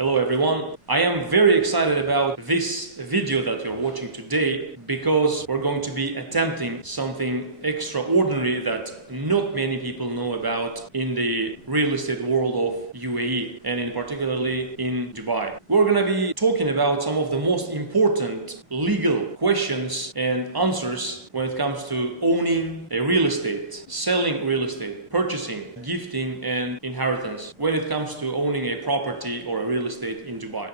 Hello everyone. I am very excited about this video that you're watching today because we're going to be attempting something extraordinary that not many people know about in the real estate world of UAE and in particularly in Dubai. We're going to be talking about some of the most important legal questions and answers when it comes to owning a real estate, selling real estate, purchasing, gifting and inheritance when it comes to owning a property or a real estate in Dubai.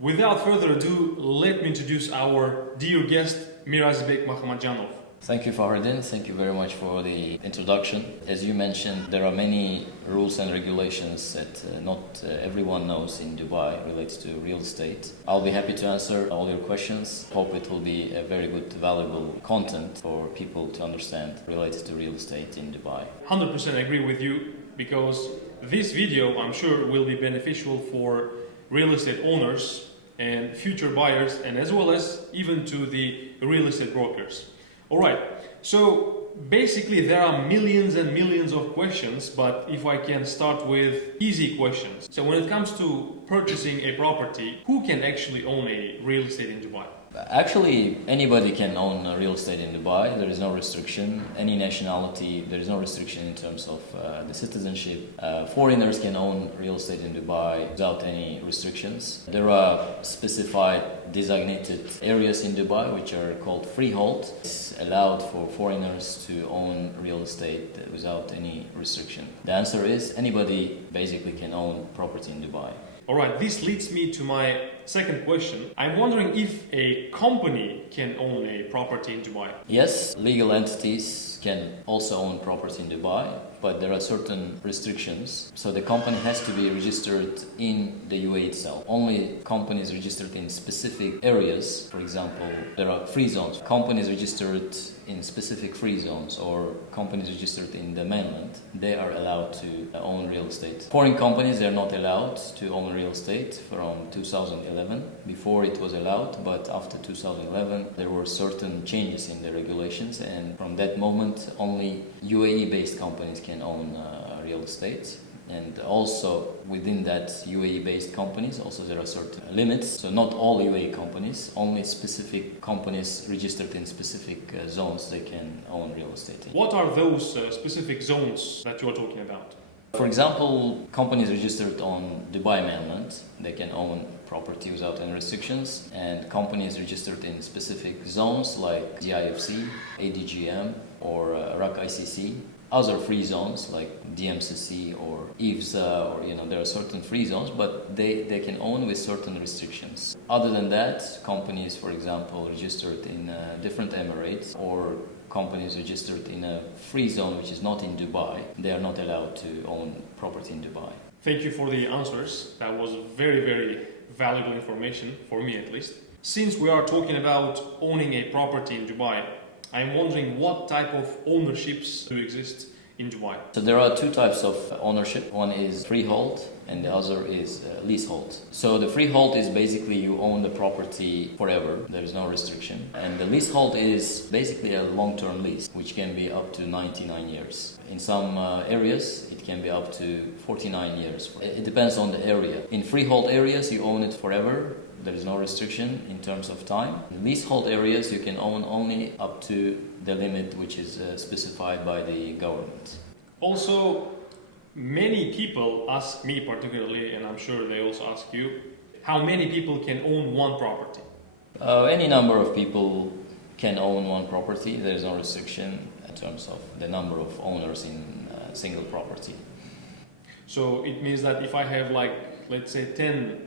Without further ado, let me introduce our dear guest, Mirazbek Mahamadjanov. Thank you, Fahreddin. Thank you very much for the introduction. As you mentioned, there are many rules and regulations that not everyone knows in Dubai related to real estate. I'll be happy to answer all your questions. Hope it will be a very good, valuable content for people to understand related to real estate in Dubai. 100% agree with you because this video, I'm sure, will be beneficial for real estate owners and future buyers, and as well as even to the real estate brokers. All right, so basically there are millions and millions of questions, but if I can start with easy questions. So when it comes to purchasing a property, who can actually own a real estate in Dubai? Actually, anybody can own real estate in Dubai. There is no restriction. Any nationality, there is no restriction in terms of the citizenship. Foreigners can own real estate in Dubai without any restrictions. There are specified designated areas in Dubai which are called freehold. It's allowed for foreigners to own real estate without any restriction. The answer is anybody basically can own property in Dubai. Alright, this leads me to my second question. I'm wondering if a company can own a property in Dubai. Yes, legal entities can also own property in Dubai, but there are certain restrictions. So the company has to be registered in the UAE itself. Only companies registered in specific areas, for example, there are free zones. Companies registered in specific free zones or companies registered in the mainland, they are allowed to own real estate. Foreign companies, they are not allowed to own real estate from 2011. Before it was allowed, but after 2011 there were certain changes in the regulations, and from that moment only UAE-based companies can own real estate. And also within that UAE-based companies, also there are certain limits. So not all UAE companies, only specific companies registered in specific zones, they can own real estate. What are those specific zones that you are talking about? For example, companies registered on Dubai mainland, they can own property without any restrictions, and companies registered in specific zones like DIFC, ADGM, or RAK ICC. Other free zones like DMCC or IFSA, or there are certain free zones, but they can own with certain restrictions. Other than that, companies, for example, registered in different emirates or companies registered in a free zone which is not in Dubai, they are not allowed to own property in Dubai. Thank you for the answers. That was very, very valuable information, for me at least. Since we are talking about owning a property in Dubai, I'm wondering what type of ownerships do exist in Dubai? So there are two types of ownership. One is freehold and the other is leasehold. So the freehold is basically you own the property forever. There is no restriction. And the leasehold is basically a long-term lease, which can be up to 99 years. In some areas, it can be up to 49 years. It depends on the area. In freehold areas, you own it forever. There is no restriction in terms of time. In leasehold areas, you can own only up to the limit which is specified by the government. Also, many people ask me particularly, and I'm sure they also ask you, how many people can own one property? Any number of people can own one property. There is no restriction in terms of the number of owners in a single property. So it means that if I have let's say 10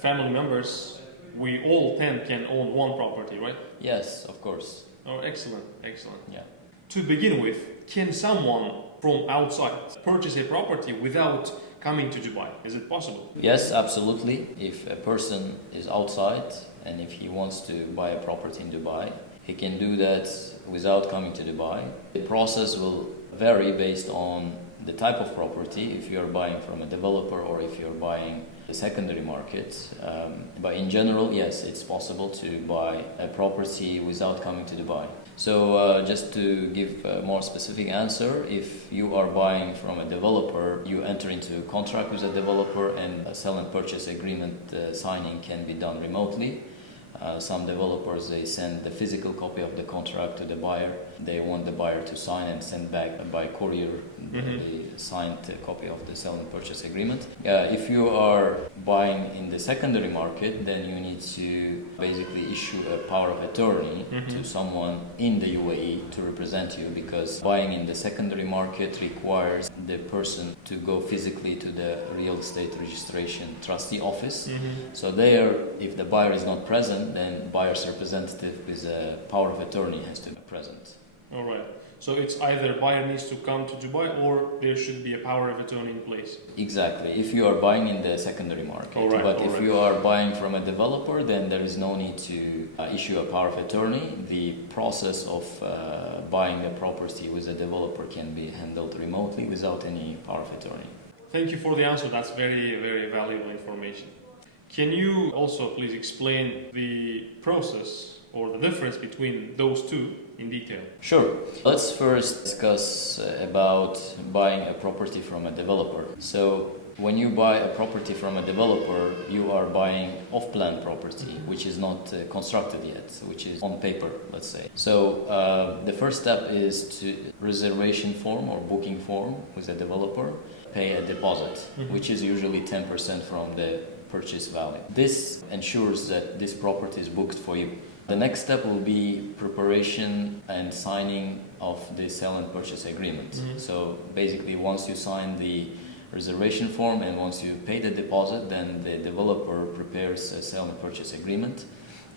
family members, we all 10 can own one property, right? Yes, of course. Oh, excellent, excellent. Yeah. To begin with, can someone from outside purchase a property without coming to Dubai? Is it possible? Yes, absolutely. If a person is outside and if he wants to buy a property in Dubai, he can do that without coming to Dubai. The process will vary based on the type of property, if you're buying from a developer or if you're buying the secondary market. But in general, yes, it's possible to buy a property without coming to Dubai. So just to give a more specific answer, if you are buying from a developer, you enter into a contract with a developer, and a sell and purchase agreement signing can be done remotely. Some developers, they send the physical copy of the contract to the buyer. They want the buyer to sign and send back by courier the signed copy of the sell and purchase agreement. If you are buying in the secondary market, then you need to basically issue a power of attorney to someone in the UAE to represent you, because buying in the secondary market requires the person to go physically to the real estate registration trustee office. So there, if the buyer is not present, then buyer's representative with a power of attorney has to be present. All right. So it's either buyer needs to come to Dubai or there should be a power of attorney in place. Exactly. If you are buying in the secondary market. All right, but all if right. you are buying from a developer, then there is no need to issue a power of attorney. The process of buying a property with a developer can be handled remotely without any power of attorney. Thank you for the answer. That's very, very valuable information. Can you also please explain the process or the difference between those two in detail? Sure. Let's first discuss about buying a property from a developer. So when you buy a property from a developer, you are buying off-plan property, which is not constructed yet, which is on paper, let's say. So the first step is to reservation form or booking form with a developer, pay a deposit, which is usually 10% from the purchase value. This ensures that this property is booked for you. The next step will be preparation and signing of the sell and purchase agreement. So basically, once you sign the reservation form and once you pay the deposit, then the developer prepares a sell and purchase agreement,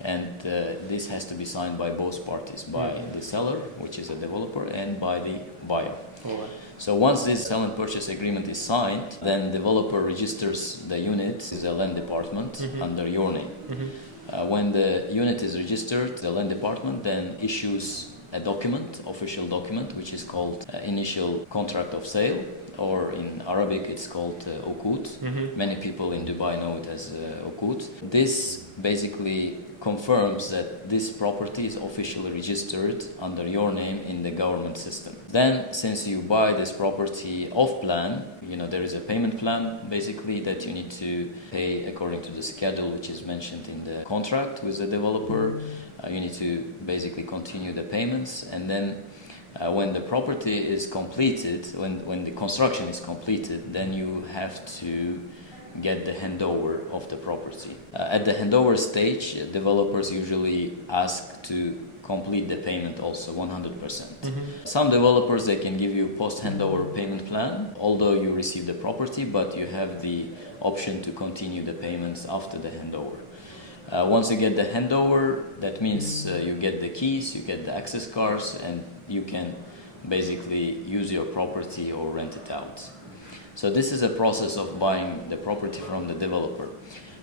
and this has to be signed by both parties, by the seller, which is a developer, and by the buyer. All right. So once this sell and purchase agreement is signed, then developer registers the unit in the land department under your name. When the unit is registered, the land department then issues a document, official document, which is called initial contract of sale, or in Arabic it's called Uqud. Many people in Dubai know it as Uqud. This basically confirms that this property is officially registered under your name in the government system. Then, since you buy this property off plan, there is a payment plan basically that you need to pay according to the schedule which is mentioned in the contract with the developer. You need to basically continue the payments, and then when the property is completed, when the construction is completed, then you have to get the handover of the property. At the handover stage, developers usually ask to complete the payment also 100%. Some developers, they can give you post-handover payment plan, although you receive the property, but you have the option to continue the payments after the handover. Once you get the handover, that means you get the keys, you get the access cards, and you can basically use your property or rent it out. So this is a process of buying the property from the developer.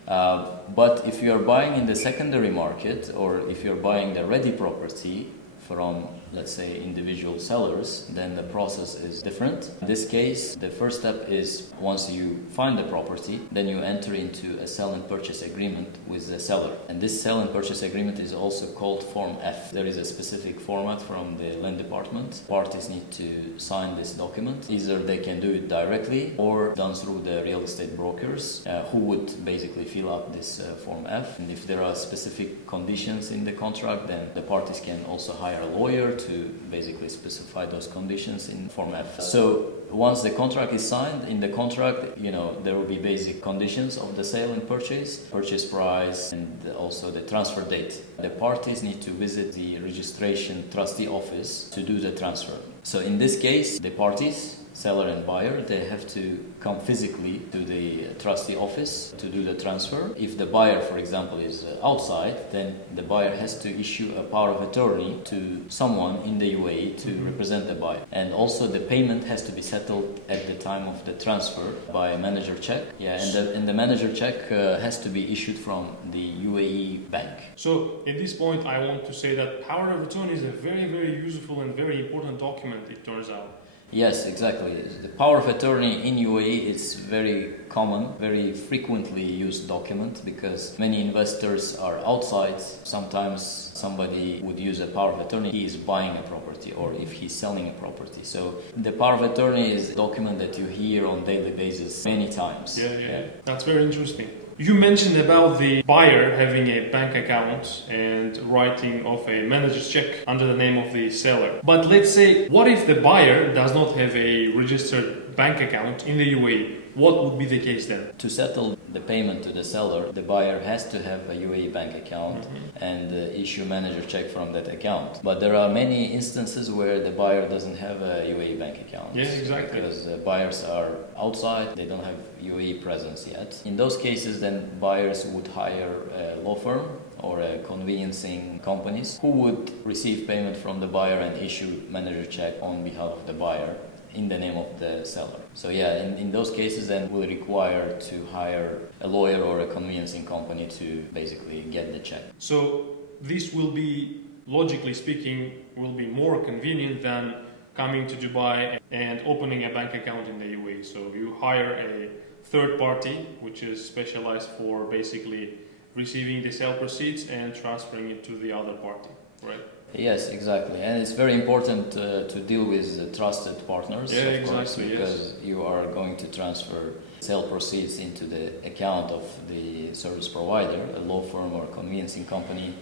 But if you are buying in the secondary market, or if you're buying the ready property from, let's say, individual sellers, then the process is different. In this case, the first step is once you find the property, then you enter into a sell and purchase agreement with the seller. And this sell and purchase agreement is also called Form F. There is a specific format from the land department. Parties need to sign this document. Either they can do it directly or done through the real estate brokers who would basically fill up this Form F. And if there are specific conditions in the contract, then the parties can also hire a lawyer to basically specify those conditions in Form F. So once the contract is signed, in the contract, there will be basic conditions of the sale and purchase price, and also the transfer date. The parties need to visit the registration trustee office to do the transfer. So in this case, the parties, seller and buyer, they have to come physically to the trustee office to do the transfer. If the buyer, for example, is outside, then the buyer has to issue a power of attorney to someone in the UAE to represent the buyer. And also the payment has to be settled at the time of the transfer by a manager check. And the manager check has to be issued from the UAE bank. So at this point, I want to say that power of attorney is a very, very useful and very important document, it turns out. Yes, exactly. The power of attorney in UAE is very common, very frequently used document because many investors are outside. Sometimes somebody would use a power of attorney. He is buying a property or if he's selling a property. So the power of attorney is a document that you hear on daily basis many times. Yeah. That's very interesting. You mentioned about the buyer having a bank account and writing off a manager's check under the name of the seller. But let's say, what if the buyer does not have a registered bank account in the UAE? What would be the case then? To settle the payment to the seller, the buyer has to have a UAE bank account and issue manager check from that account. But there are many instances where the buyer doesn't have a UAE bank account. Yeah, exactly. Because buyers are outside, they don't have UAE presence yet. In those cases, then buyers would hire a law firm or a conveyancing companies who would receive payment from the buyer and issue manager check on behalf of the buyer in the name of the seller. So yeah, in those cases then we'll require to hire a lawyer or a conveyancing company to basically get the check. So this will be, logically speaking, will be more convenient than coming to Dubai and opening a bank account in the UAE. So you hire a third party which is specialized for basically receiving the sale proceeds and transferring it to the other party, right? Yes, exactly. And it's very important to deal with trusted partners, of course, because you are going to transfer sale proceeds into the account of the service provider, a law firm or conveyancing company,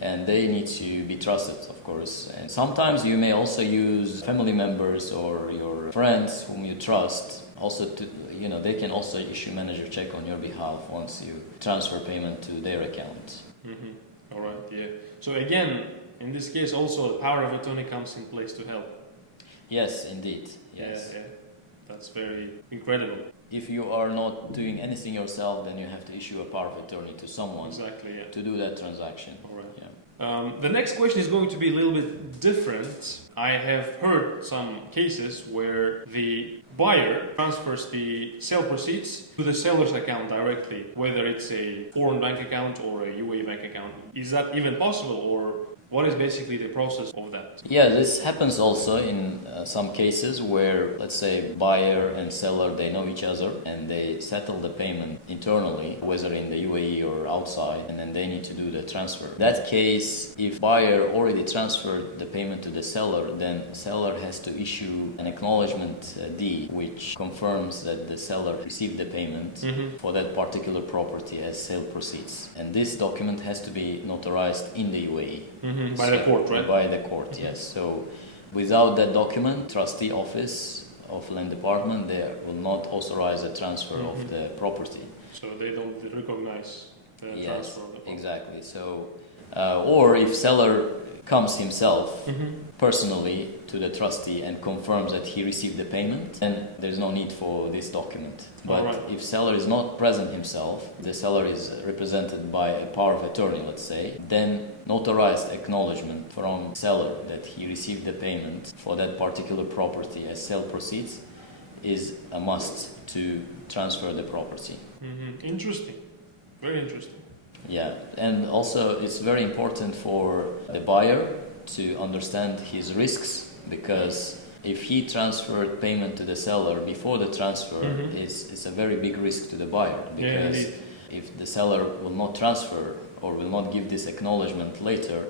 and they need to be trusted, of course. And sometimes you may also use family members or your friends whom you trust also to, they can also issue manager check on your behalf once you transfer payment to their account. All right, yeah. So again, in this case also the power of attorney comes in place to help. Yes, indeed. Yes. Yeah. That's very incredible. If you are not doing anything yourself, then you have to issue a power of attorney to someone to do that transaction. All right. Yeah. The next question is going to be a little bit different. I have heard some cases where the buyer transfers the sale proceeds to the seller's account directly, whether it's a foreign bank account or a UAE bank account. Is that even possible, or what is basically the process of that? Yeah, this happens also in some cases where, let's say, buyer and seller, they know each other and they settle the payment internally, whether in the UAE or outside, and then they need to do the transfer. In that case, if buyer already transferred the payment to the seller, then seller has to issue an acknowledgement deed, which confirms that the seller received the payment for that particular property as sale proceeds. And this document has to be notarized in the UAE. By the court, right? By the court, yes. So without that document, trustee office of land department, they will not authorize the transfer of the property. So they don't recognize the transfer of the property. Exactly. So, or if seller comes himself personally to the trustee and confirms that he received the payment, then there's no need for this document. But if seller is not present himself, the seller is represented by a power of attorney, let's say, then notarized acknowledgement from seller that he received the payment for that particular property as sale proceeds is a must to transfer the property. Interesting. Very interesting. Yeah, and also it's very important for the buyer to understand his risks, because if he transferred payment to the seller before the transfer, it's a very big risk to the buyer, because if the seller will not transfer or will not give this acknowledgement later,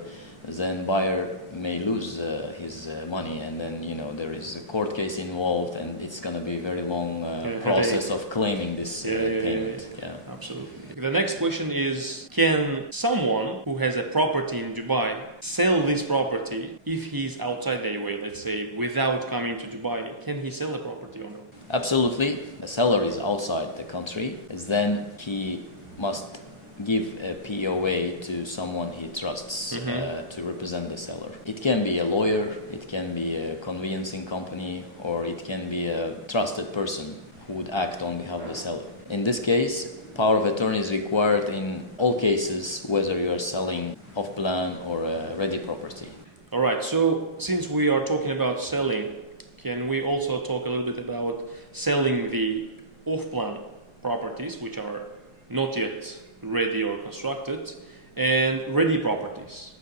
then buyer may lose his money, and then there is a court case involved, and it's going to be a very long process of claiming this payment. Yeah, absolutely. The next question is, can someone who has a property in Dubai sell this property if he's outside the UAE, let's say, without coming to Dubai? Can he sell the property or not? Absolutely. The seller is outside the country, then he must give a POA to someone he trusts to represent the seller. It can be a lawyer, it can be a conveyancing company, or it can be a trusted person who would act on behalf of the seller. In this case, power of attorney is required in all cases, whether you are selling off-plan or a ready property. All right, so since we are talking about selling, can we also talk a little bit about selling the off-plan properties, which are not yet ready or constructed, and ready properties?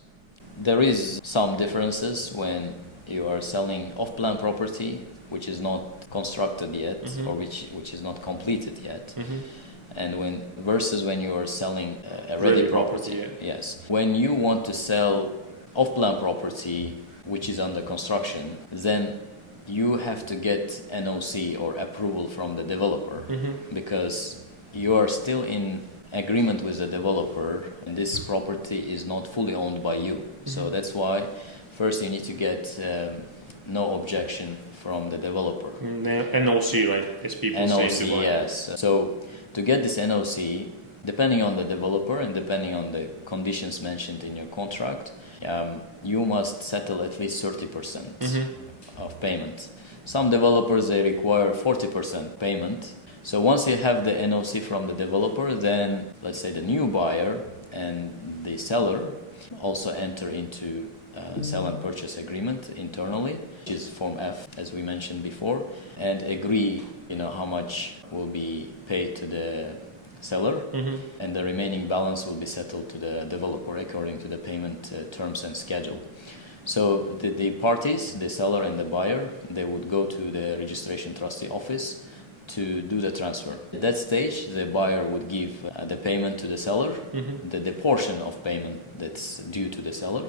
There is some differences when you are selling off-plan property, which is not constructed yet, or which is not completed yet. And versus when you are selling a ready property. Yes. When you want to sell off-plan property which is under construction, then you have to get NOC or approval from the developer, because you are still in agreement with the developer and this property is not fully owned by you. So that's why first you need to get no objection from the developer. NOC, right? As people say. NOC, yes. So to get this NOC, depending on the developer and depending on the conditions mentioned in your contract, you must settle at least 30% of payment. Some developers, they require 40% payment. So once you have the NOC from the developer, then let's say the new buyer and the seller also enter into sell and purchase agreement internally, which is Form F, as we mentioned before, and agree, how much will be paid to the seller, and the remaining balance will be settled to the developer according to the payment terms and schedule. So the parties, the seller and the buyer, they would go to the registration trustee office to do the transfer. At that stage, the buyer would give the payment to the seller, the portion of payment that's due to the seller.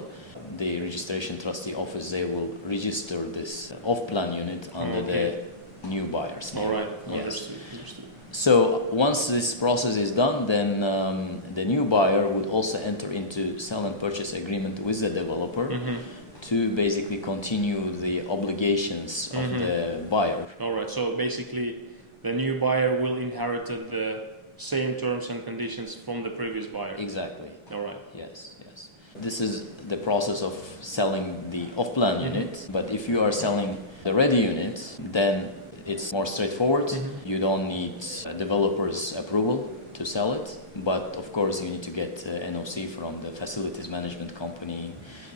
The registration trustee office, they will register this off-plan unit under the new buyer's name. All right. Yes. So once this process is done, then the new buyer would also enter into sell and purchase agreement with the developer to basically continue the obligations of the buyer. All right. So basically, the new buyer will inherit the same terms and conditions from the previous buyer. Exactly. All right. Yes. This is the process of selling the off-plan unit. But if you are selling the ready unit, then it's more straightforward. You don't need developer's approval to sell it, but of course you need to get NOC from the facilities management company.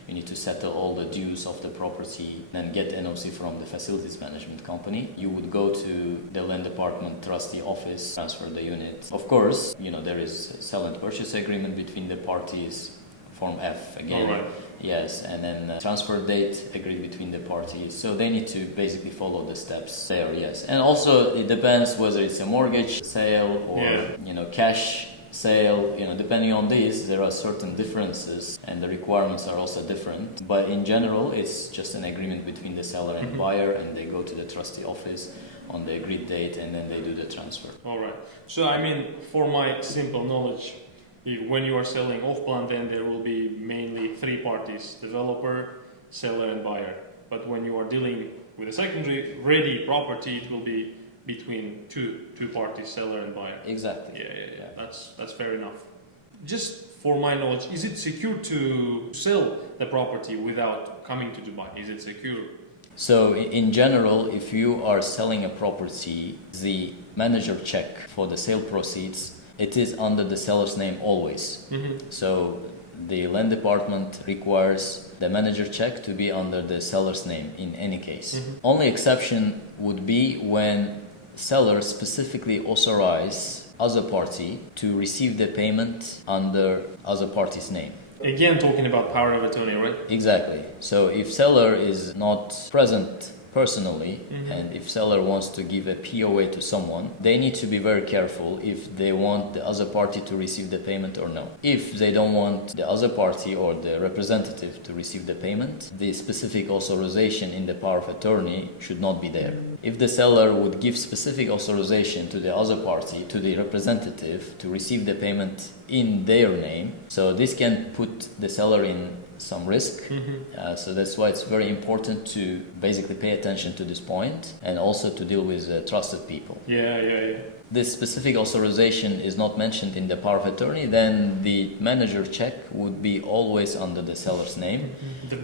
You need to settle all the dues of the property and get NOC from the facilities management company. You would go to the land department trustee office, transfer the unit. Of course, there is sell and purchase agreement between the parties, Form F again. All right. Yes, and then transfer date agreed between the parties. So they need to basically follow the steps there, yes. And also it depends whether it's a mortgage sale or cash sale. Depending on these, there are certain differences and the requirements are also different. But in general, it's just an agreement between the seller and buyer, and they go to the trustee office on the agreed date and then they do the transfer. All right. So for my simple knowledge, when you are selling off-plan, then there will be mainly three parties: developer, seller, and buyer. But when you are dealing with a secondary ready property, it will be between two parties, seller and buyer. Exactly. Yeah. That's fair enough. Just for my knowledge, is it secure to sell the property without coming to Dubai? Is it secure? So in general, if you are selling a property, the manager check for the sale proceeds, it is under the seller's name always. So the land department requires the manager check to be under the seller's name in any case. Only exception would be when seller specifically authorize other party to receive the payment under other party's name. Again, talking about power of attorney, right? Exactly. So if seller is not present personally, and if seller wants to give a POA to someone, they need to be very careful if they want the other party to receive the payment or no. If they don't want the other party or the representative to receive the payment, the specific authorization in the power of attorney should not be there. If the seller would give specific authorization to the other party, to the representative, to receive the payment in their name, so this can put the seller in some risk. So that's why it's very important to basically pay attention to this point and also to deal with trusted people. Yeah. This specific authorization is not mentioned in the power of attorney, then the manager check would be always under the seller's name.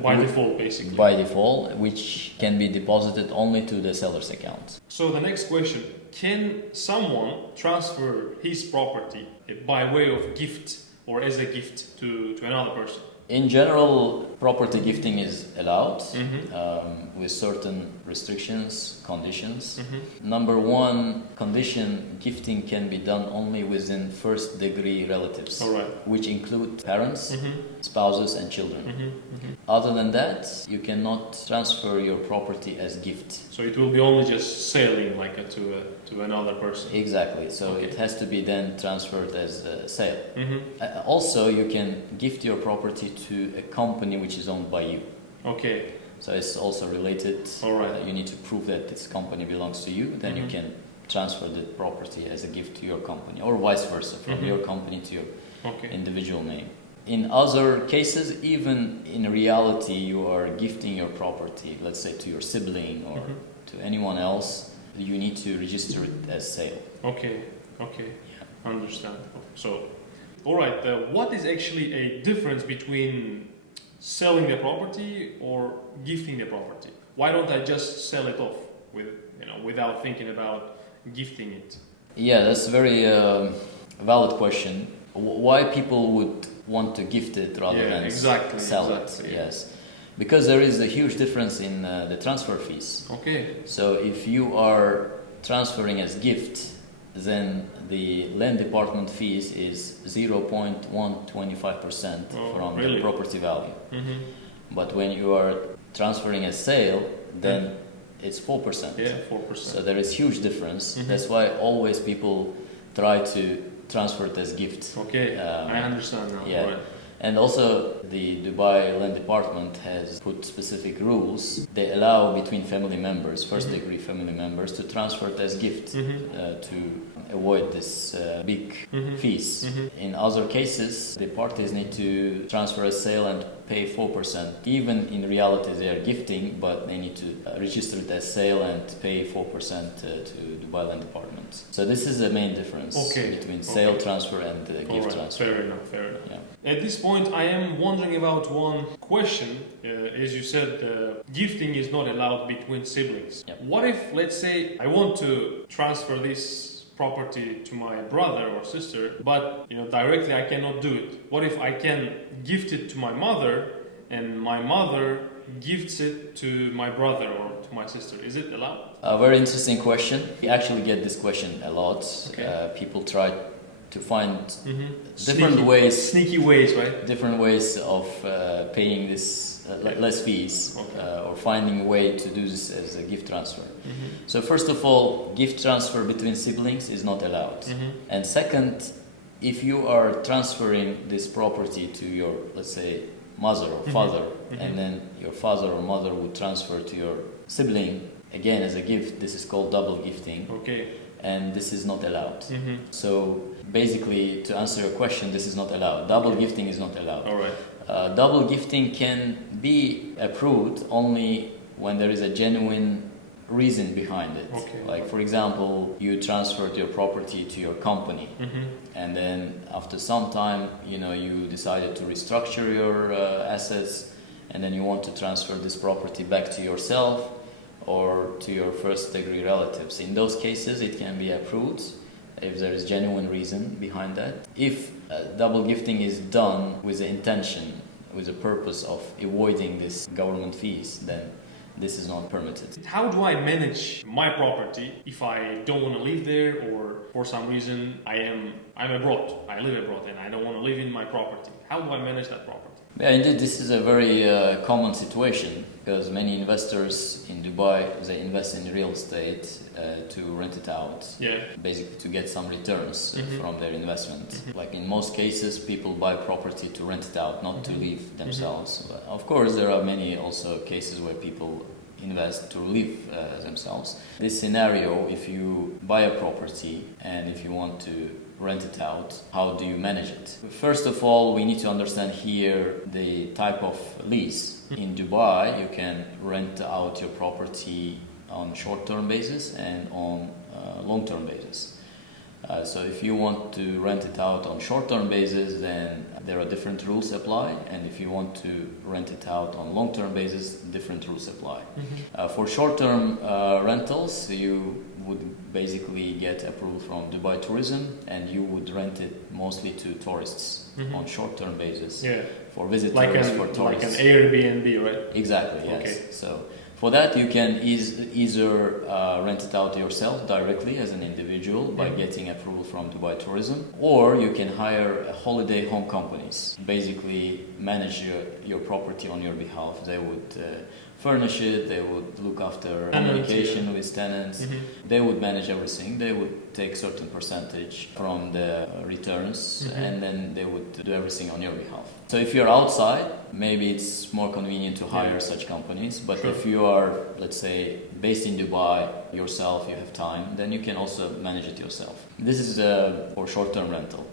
By default, basically. By default, which can be deposited only to the seller's account. So the next question, can someone transfer his property by way of gift or as a gift to another person? In general, property gifting is allowed Mm-hmm. with certain restrictions, conditions. Mm-hmm. Number one condition, gifting can be done only within first degree relatives, All right. which include parents, Mm-hmm. spouses, and children. Mm-hmm. Mm-hmm. Other than that, you cannot transfer your property as gift. So it will be only just selling like to another person. Exactly. So Okay. it has to be then transferred as a sale. Mm-hmm. Also, you can gift your property to a company which is owned by you. Okay. So it's also related. All right. You need to prove that this company belongs to you. Then you Mhm. can transfer the property as a gift to your company, or vice versa, from Mhm. your company to your Okay. individual name. In other cases, even in reality, you are gifting your property, let's say to your sibling or Mhm. to anyone else, you need to register it as sale. Okay. Okay. Understand. So, all right. What is actually a difference between selling the property or gifting the property? Why don't I just sell it off without thinking about gifting it? Yeah, that's a very valid question. Why people would want to gift it rather than sell it? Yeah. Yes, because there is a huge difference in the transfer fees. Okay. So if you are transferring as gift, then the land department fees is 0.125% from really? the property value. Mm-hmm. But when you are transferring as sale, then it's 4%. Yeah, 4%. So there is huge difference. Mhm. That's why always people try to transfer it as gift. Okay, I understand now. Yeah. All right. And also the Dubai Land Department has put specific rules. They allow between family members, first degree family members, to transfer it as gift to avoid this big fees. In other cases, the parties need to transfer as sale and pay 4%. Even in reality, they are gifting, but they need to register it as sale and pay 4% to Dubai Land Department. So this is the main difference between sale transfer and gift transfer. Fair enough, fair enough. Yeah. At this point, I am wondering about one question. As you said, gifting is not allowed between siblings. Yep. What if, let's say, I want to transfer this property to my brother or sister, but directly I cannot do it? What if I can gift it to my mother, and my mother gifts it to my brother or to my sister? Is it allowed? A very interesting question. We actually get this question a lot. Okay. People try to find sneaky ways, right? Different ways of paying this less fees, or finding a way to do this as a gift transfer. So first of all, gift transfer between siblings is not allowed. And second, if you are transferring this property to your, let's say, mother or father, and then your father or mother would transfer to your sibling, again as a gift, this is called double gifting. Okay. And this is not allowed. So basically, to answer your question, this is not allowed. Double gifting is not allowed. All right. Double gifting can be approved only when there is a genuine reason behind it. Okay. Like, for example, you transferred your property to your company, and then after some time, you decided to restructure your assets, and then you want to transfer this property back to yourself or to your first degree relatives. In those cases, it can be approved if there is genuine reason behind that. If double gifting is done with the intention, with the purpose of avoiding this government fees, then this is not permitted. How do I manage my property if I don't want to live there, or for some reason I'm abroad, I live abroad and I don't want to live in my property? How do I manage that property? Yeah, indeed, this is a very common situation, because many investors in Dubai, they invest in real estate to rent it out, basically to get some returns from their investment. Like in most cases, people buy property to rent it out, not to live themselves. But of course, there are many also cases where people invest to live themselves. This scenario, if you buy a property and if you want to rent it out, how do you manage it? First of all, we need to understand here the type of lease. In Dubai, you can rent out your property on short-term basis and on long-term basis. So if you want to rent it out on short-term basis, then there are different rules apply, and if you want to rent it out on long-term basis, different rules apply. For short-term rentals, you would basically get approval from Dubai Tourism, and you would rent it mostly to tourists on short-term basis. Yeah. For visitors, for tourists. Like an Airbnb, right? Exactly, yes. Okay. So for that, you can either rent it out yourself directly as an individual by getting approval from Dubai Tourism, or you can hire holiday home companies. Basically, manage your property on your behalf. They would furnish it, they would look after communication with tenants, they would manage everything, they would take certain percentage from the returns, and then they would do everything on your behalf. So if you're outside, maybe it's more convenient to hire such companies, but if you are, let's say, based in Dubai yourself, you have time, then you can also manage it yourself. This is for short-term rental.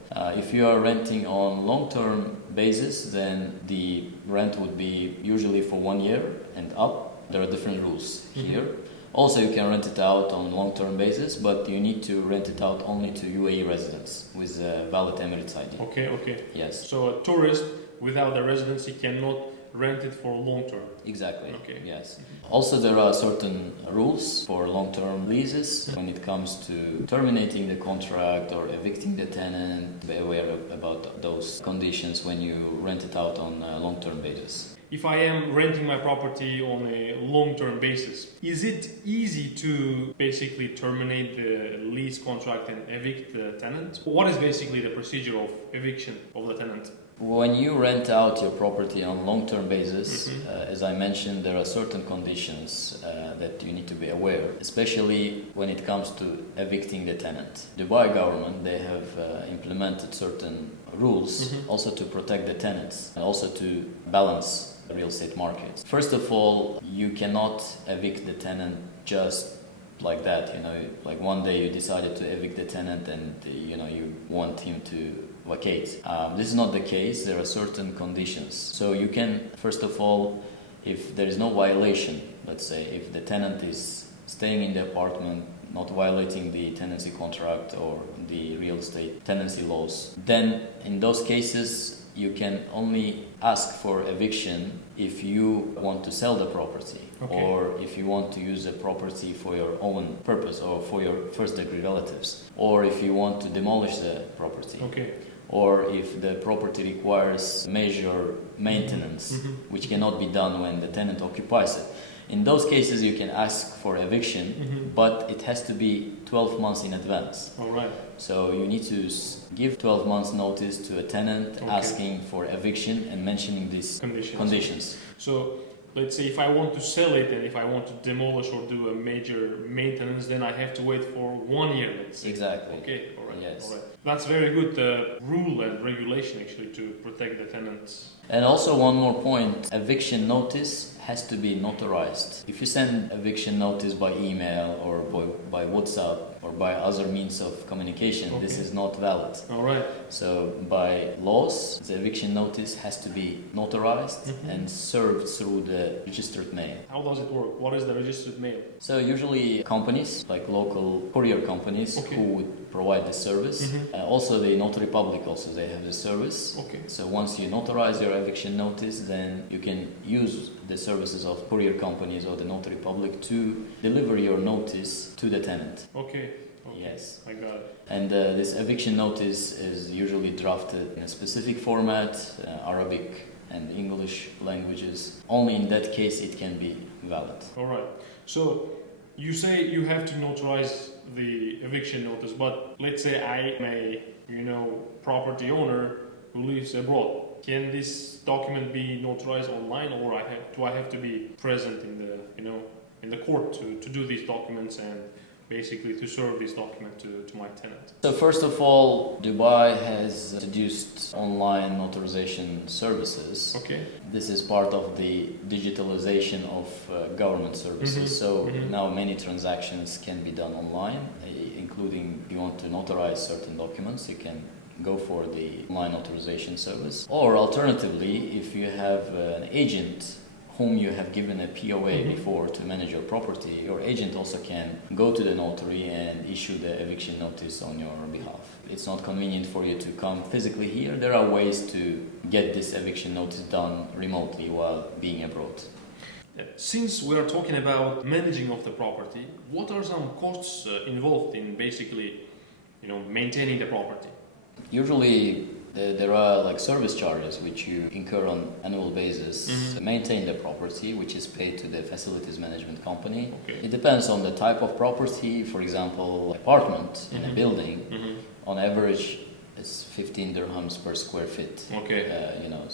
If you are renting on long-term basis, then the rent would be usually for 1 year and up. There are different rules here. Also, you can rent it out on long-term basis, but you need to rent it out only to UAE residents with a valid Emirates ID. Okay. Yes. So a tourist without a residency cannot rent it for long-term. Exactly. Okay. Yes. Also, there are certain rules for long-term leases when it comes to terminating the contract or evicting the tenant. Be aware about those conditions when you rent it out on a long-term basis. If I am renting my property on a long-term basis, is it easy to basically terminate the lease contract and evict the tenant? What is basically the procedure of eviction of the tenant? When you rent out your property on a long-term basis, as I mentioned, there are certain conditions that you need to be aware, especially when it comes to evicting the tenant. Dubai government, they have implemented certain rules also to protect the tenants and also to balance the real estate market. First of all, you cannot evict the tenant just like that, like one day you decided to evict the tenant and you want him to vacate. This is not the case. There are certain conditions. So you can, first of all, if there is no violation, let's say if the tenant is staying in the apartment, not violating the tenancy contract or the real estate tenancy laws, then in those cases you can only ask for eviction if you want to sell the property or if you want to use the property for your own purpose or for your first-degree relatives, or if you want to demolish the property. Or if the property requires major maintenance, which cannot be done when the tenant occupies it. In those cases, you can ask for eviction, but it has to be 12 months in advance. All right. So you need to give 12 months notice to a tenant asking for eviction and mentioning these conditions. So let's say if I want to sell it and if I want to demolish or do a major maintenance, then I have to wait for 1 year, let's say. Exactly. Okay, all right. Yes. All right. That's very good rule and regulation actually to protect the tenants. And also one more point, eviction notice has to be notarized. If you send eviction notice by email or by WhatsApp or by other means of communication, this is not valid. All right. So by laws, the eviction notice has to be notarized and served through the registered mail. How does it work? What is the registered mail? So usually companies, like local courier companies who would provide this service. Also the notary public also, they have this service. So once you notarize your eviction notice, then you can use the services of courier companies or the notary public to deliver your notice to the tenant. Okay. Yes. I got it. And this eviction notice is usually drafted in a specific format, Arabic and English languages. Only in that case it can be valid. All right. So you say you have to notarize the eviction notice, but let's say I am a property owner who lives abroad. Can this document be notarized online, or do I have to be present in the court to do these documents and basically to serve this document to my tenant? So first of all, Dubai has introduced online notarization services. This is part of the digitalization of government services. So now many transactions can be done online, including if you want to notarize certain documents, you can go for the online notarization service. Or alternatively, if you have an agent whom you have given a POA before to manage your property, your agent also can go to the notary and issue the eviction notice on your behalf. It's not convenient for you to come physically here. There are ways to get this eviction notice done remotely while being abroad. Since we are talking about managing of the property, what are some costs involved in basically, maintaining the property? Usually, there are like service charges which you incur on annual basis to maintain the property, which is paid to the facilities management company. Okay. It depends on the type of property. For example, apartment in a building, on average, it's 15 dirhams per square feet. Okay.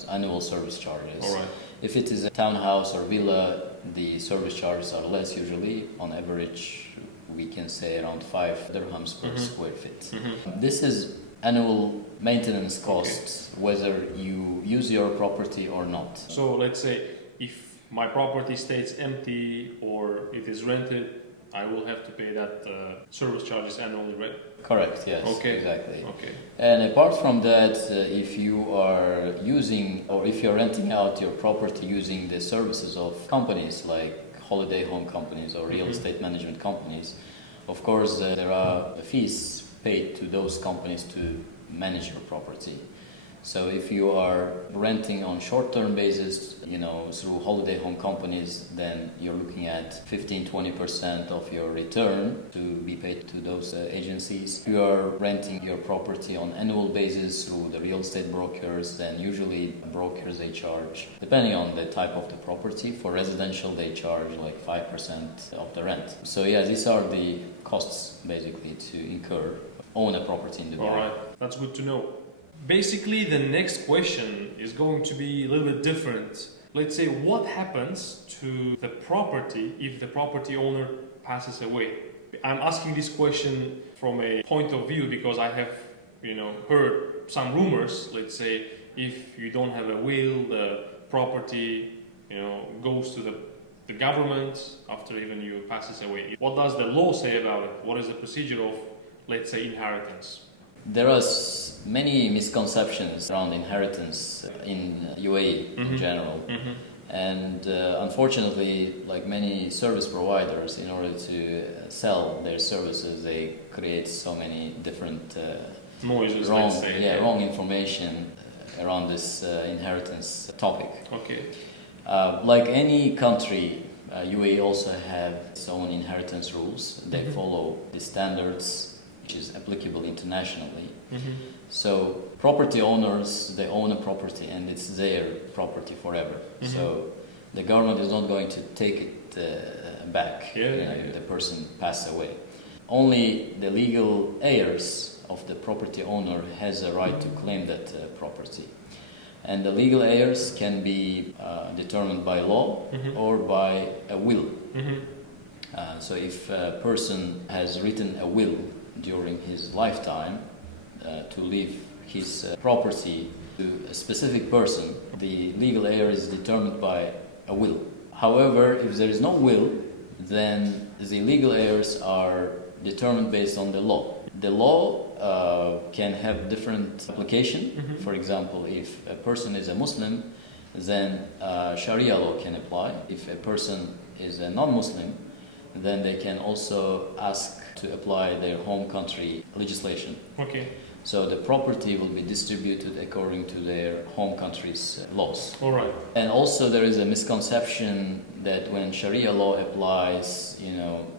Annual service charges. All right. If it is a townhouse or villa, the service charges are less usually. On average, we can say around 5 dirhams per square feet. This is annual maintenance costs, whether you use your property or not. So let's say if my property stays empty or it is rented, I will have to pay that service charges annually, right? Correct, yes. Okay. Exactly. Okay. And apart from that, if you are using or if you're renting out your property using the services of companies like holiday home companies or real estate management companies, of course, there are fees paid to those companies to manage your property. So if you are renting on short-term basis, through holiday home companies, then you're looking at 15-20% of your return to be paid to those agencies. If you are renting your property on annual basis through the real estate brokers, then usually brokers, they charge, depending on the type of the property. For residential, they charge like 5% of the rent. So yeah, these are the costs basically to incur, own a property in Dubai. All right, that's good to know. Basically, the next question is going to be a little bit different. Let's say, what happens to the property if the property owner passes away? I'm asking this question from a point of view because I have, heard some rumors. Let's say, if you don't have a will, the property, goes to the government after even you passes away. What does the law say about it? What is the procedure of, let's say, inheritance? There are many misconceptions around inheritance in UAE in general. And unfortunately, like many service providers, in order to sell their services, they create so many different noises, wrong information around this inheritance topic. Okay. Like any country, UAE also have its own inheritance rules. They follow the standards which is applicable internationally. So property owners, they own a property and it's their property forever. So the government is not going to take it back if the person passed away. Only the legal heirs of the property owner has a right to claim that property. And the legal heirs can be determined by law or by a will. So if a person has written a will during his lifetime to leave his property to a specific person, the legal heir is determined by a will. However, if there is no will, then the legal heirs are determined based on the law. The law can have different application. For example, if a person is a Muslim, then Sharia law can apply. If a person is a non-Muslim, then they can also ask to apply their home country legislation. Okay. So the property will be distributed according to their home country's laws. All right. And also there is a misconception that when Sharia law applies,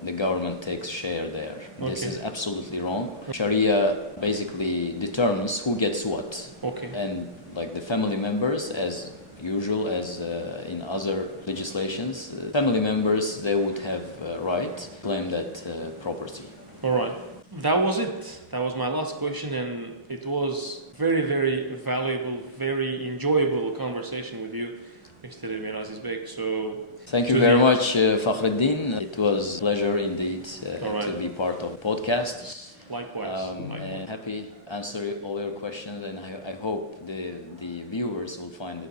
the government takes share there. Okay. This is absolutely wrong. Sharia basically determines who gets what. Okay. And like the family members, as usual as in other legislations, family members, they would have right to claim that property. All right. That was it. That was my last question, and it was very, very valuable, very enjoyable conversation with you, Mr. Emir Azizbek. So thank you very much, Fakhreddin. It was a pleasure indeed to be part of the podcast. Likewise. And happy answer all your questions, and I hope the viewers will find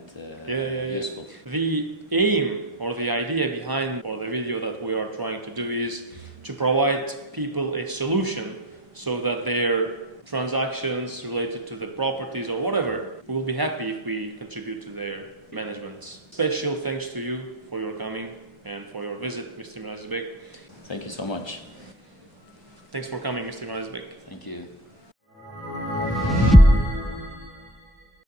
it useful. The aim or the idea behind or the video that we are trying to do is to provide people a solution so that their transactions related to the properties or whatever, we will be happy if we contribute to their management. Special thanks to you for your coming and for your visit, Mr. Azizbek. Thank you so much. Thanks for coming, Mr. Azizbek. Thank you.